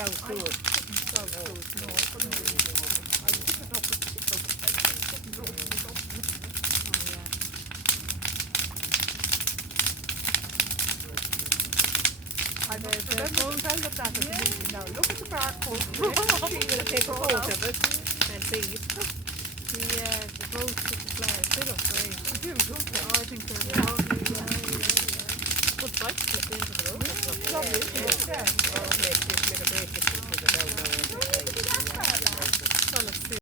sounds good. So good. No, I couldn't do it. I would pick it up with pickles. I couldn't do it without it. Oh yeah. I must remember to tell them that at the meeting now. Look at the barcode. She's going to take a photo of it and see. The boats with the flowers, they look great. They do, don't they? Oh, I think they're lovely, yeah. Good sight to slip into the road. Lovely, isn't it? Yeah. Oh, make a break.